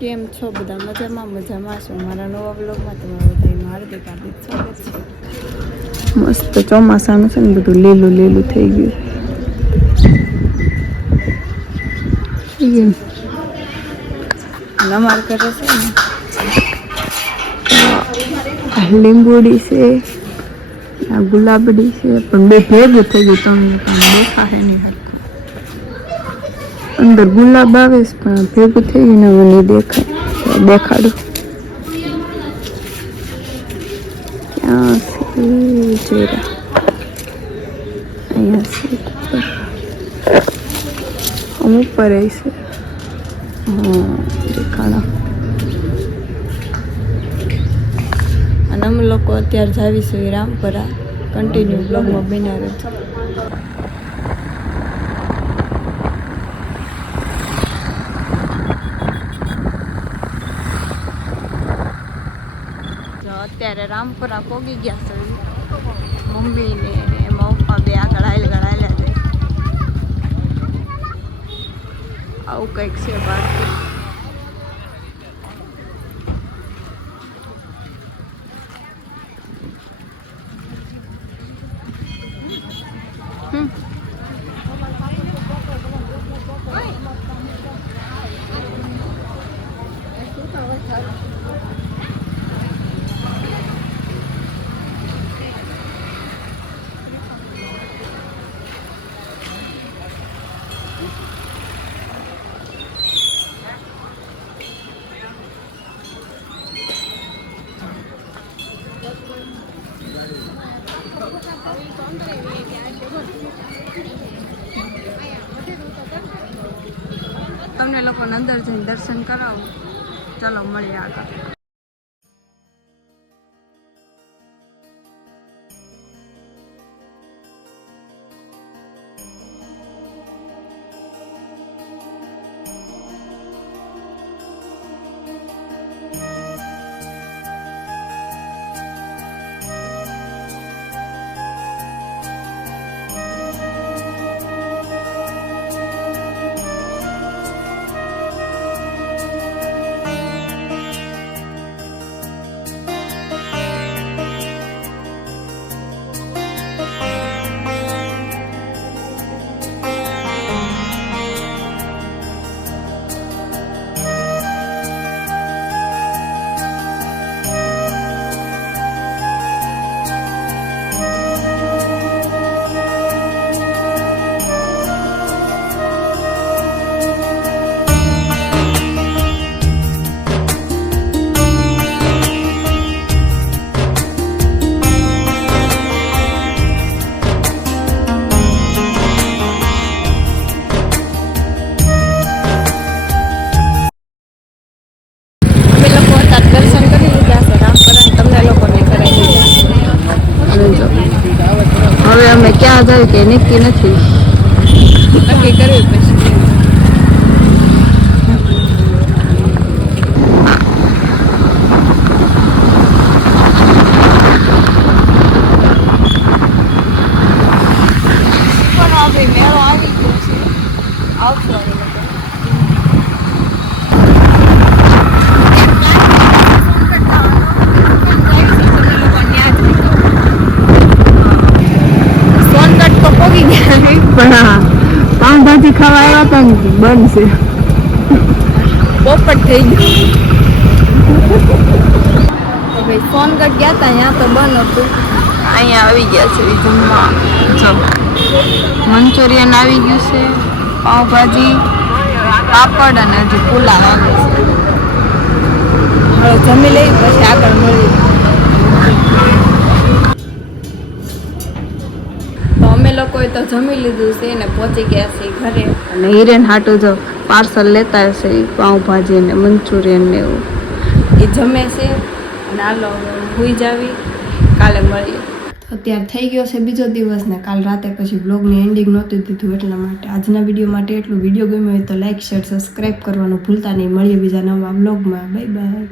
કેમ છો બધા? મજામાં છો? મારા નવા બ્લોગમાં તમારું બધાનું હાર્દિક સ્વાગત છે. મસ્ત ચોમાસાનું છે ને, બધું લીલું લીલું થઈ ગયું. અમાર ઘરે છે ને લીંબુડી છે, આ ગુલાબડી છે, પણ બે ભેગું થઈ ગયું. તમને પણ દેખાશે નહીં હરખું. અંદર ગુલાબ આવે છે પણ ભેગું થઈ ગયું ને મને દેખાડું. ક્યાં છે? જોરા અહીંયા છે ઉપર છે. દેખાડા. અને અમે લોકો અત્યારે જાવીશું રામપરા. કન્ટિન્યુ બ્લોગમાં બન્યા રહે છે. અત્યારે રામપરા પોગી ગયા છે. મમ્મી ને એમાં પપ્પા બે આગળ હાલ્યા જાય. આવું કંઈક છે બાકી. તમને લોકોને અંદર જઈને દર્શન કરાવું. ચાલો મળીએ આગળ. હવે અમે ક્યાં જાય કે નક્કી નથી. નક્કી કરવી પછી. મેળો આવી ગયો છે. આવતો પણ પાઉંભાજી ખાવા આવ્યા હતા ને બંધ છે. પોપટ થઈ ગયું. તો ભાઈ સોનગઢ ગયા હતા, અહીંયા તો બંધ હતું. અહીંયા આવી ગયા છે જમવા. જો મંચુરિયન આવી ગયું છે, પાઉંભાજી, પાપડ અને હજી પુલાવ આવે છે. હવે જમી લઈ પછી આગળ મળીએ. અમે લોકોએ તો જમી લીધું છે ને પહોંચી ગયા છે ઘરે. અને હિરેન હાટું જો પાર્સલ લેતા હશે પાઉંભાજી ને મંચુરિયન ને એવું. એ જમે છે અને હાલો સુઈ જાવી. કાલે મળીએ. અત્યારે થઈ ગયો છે બીજો દિવસ ને કાલ રાતે પછી બ્લોગની એન્ડિંગ નહોતું દીધું એટલા માટે. આજના વિડીયો માટે એટલું. વિડીયો ગમ્યો હોય તો લાઈક, શેર, સબસ્ક્રાઈબ કરવાનું ભૂલતા નહીં. મળીએ બીજા નવા બ્લોગમાં. Bye bye.